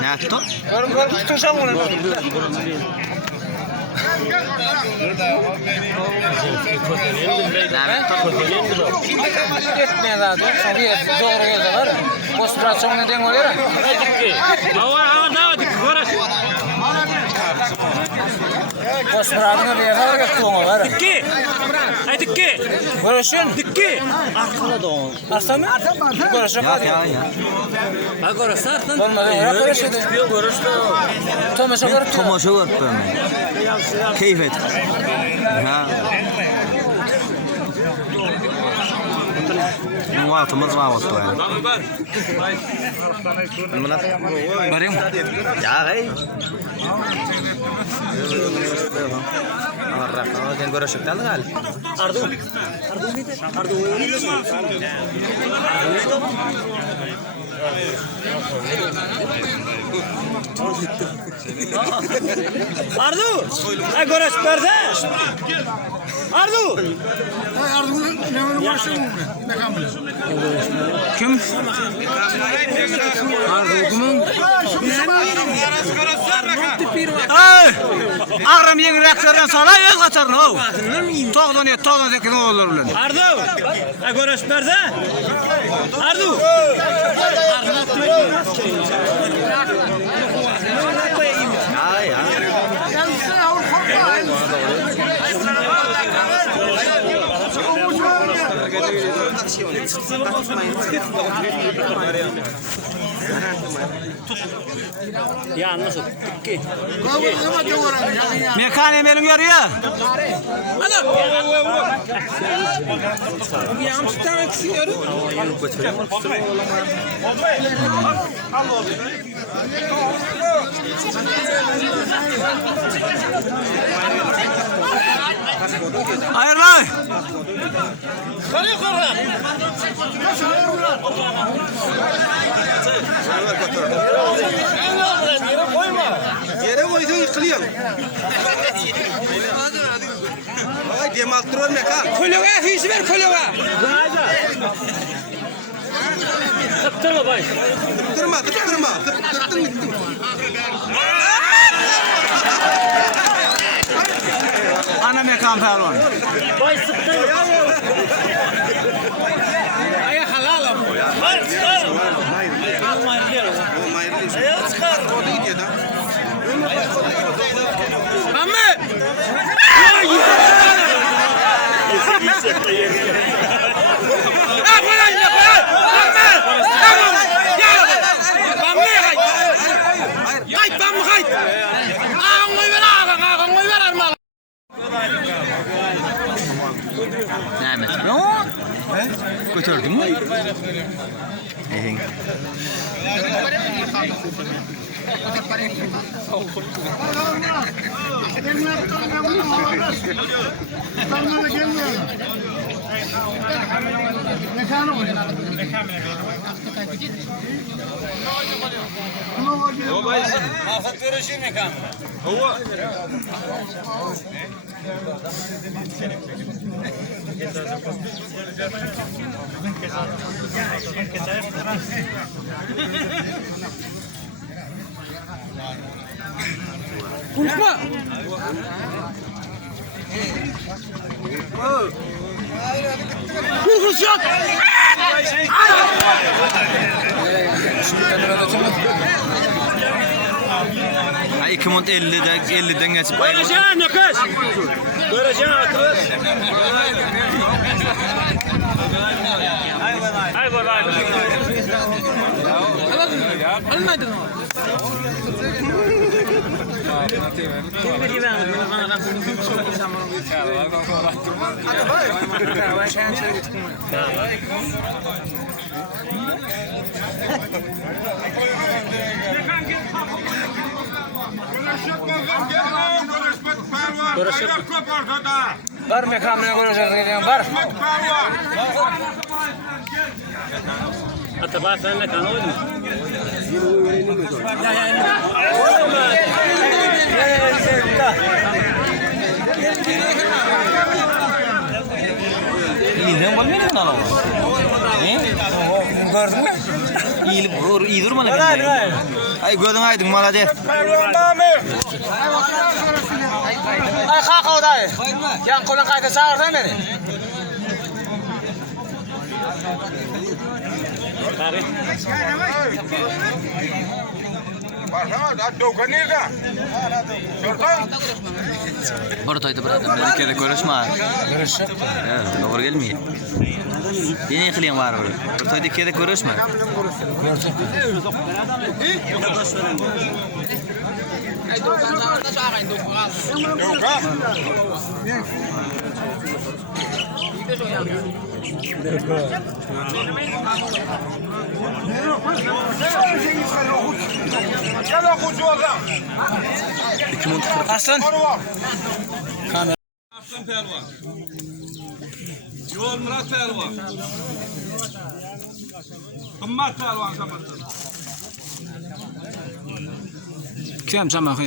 Ne yaptı? Tutuşam onu. Gitmeye zaten. Çünkü doğru geldi var. Konspirasyon neden oluyor? Hava davet görüş. Konspirasyona bir kadar gitti ona var. Dikki. Ay dikki. Görüşün. Dikki. Arkala da o. Arsa mı? Görüşün hadi. Ya. Ha görüş artın. Olmadı ya görüşün. Görüştü. Tomaşa görüp Tomaşa görüp ben. Keyif et. Ha. Muhatımız var oldu yani. Barayım. Ya hey. Ama sen görüşükten de gal. Ardu. Ardu. Ardu. Ay görüş perde. Ardu. Kim? Ardu kimin? Ağram yeni reaktörden sonra el kaçarın o. Toğdan et, toğdan ekin olur lan. Ardu. Ay görüş perde. Ardu. Ya. Ya nasıl? Dikki. Mekan emelim yarıyor. Bir amsterdam eksiyorum. Hayır lan. Yere koydun yıkılıyorsun. Ay demaltırıyor mekan. Kolova hiç ver kolova. Tıptırma bay. Tıptırma. Tıptırın gittin. Ana mekan pehlivan. Bay sıktırma. Ay halal ama. O mayırlı. Ayağı çıkar. Orada gidiyor da. Ahmet. Ne o? Götürdün mü? İyi. Konuşma. Kurguş yok. Ay 2050'den geçip Göreceğim yakış. Göreceğim akış. Ay var ay. Almadın mı? Var mekanına göreceğiz. Var. Hatta bazen ne kan oydu? İyi, ne var mı lan o? Gördün mü? İyi durma lan. Ay gördün aydın malade. Ay kalk dayı. Yan kolun kayda çağırsan beni. Ortayda bir adam. Ülkede görüşme. Görüşecek. Evet, doğru gelmiyor. Yine kılıyım var orada. Ortayda ülkede görüşme. Görecek. Aslan. Aslan Pervan. Yol Murat Pervan. Kımmat Pervan zamanında. Kim çamakı?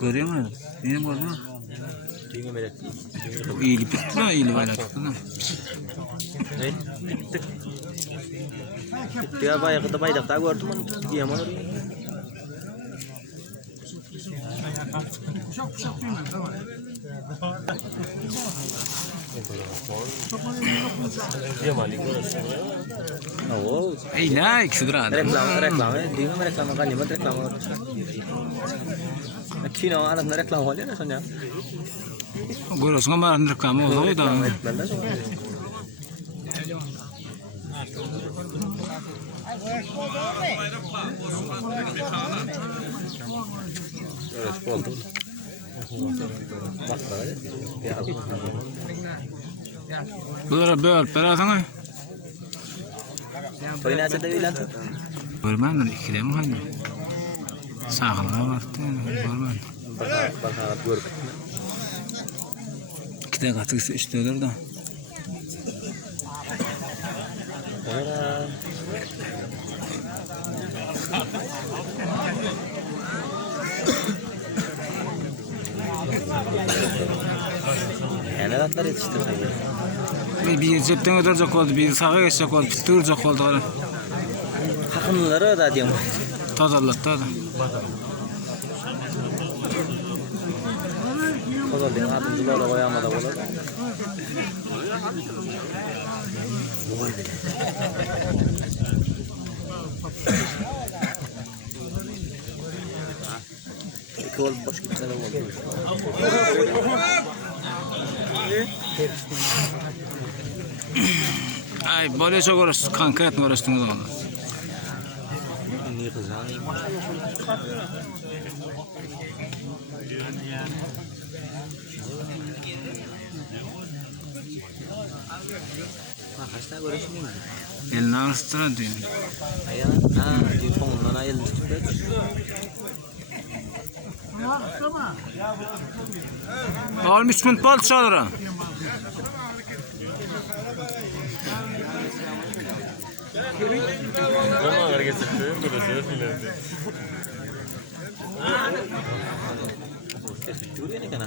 Görüyor musun? Yine var mı? İyili bitti mi? İyili bayrak mı? Ya bayağı da bayrak daha gördüm. Diyemem oraya. Ey ne ikisi durad. Reklam. Diyemem reklam kan yemek reklam. Kino anaknya reklam aja nih soalnya. Görüyorsun ama reklamı oldu da. Bunlara böyle perasana. Poin aja tadi bilang. Berman ikili mi hadi? Sağlığa baktı. Berman. Berharap buruk. Kita katısı istiyorlar da. Enalatlar yetiştirdi. Bir cepten ödürecek oldu, bir sağa geçecek oldu, tutturacak oldu. Hakımları da diyorum. Tazalattı da. Kozal dengan atın dolar koyamada olur. Ekol boş gitse de olur. Ay böyle çok uğraştık, kanka etme uğraştınız onu. Niye kızanayım? Kaçta görüşmüyor mu? Elini ağrıstıra diyor. Ayah, di fondan ayel çıkıyor. Oğlum 3 minut bal çalır. Ama hareket ediyor. Böyle söylüyor. Curi ini kan?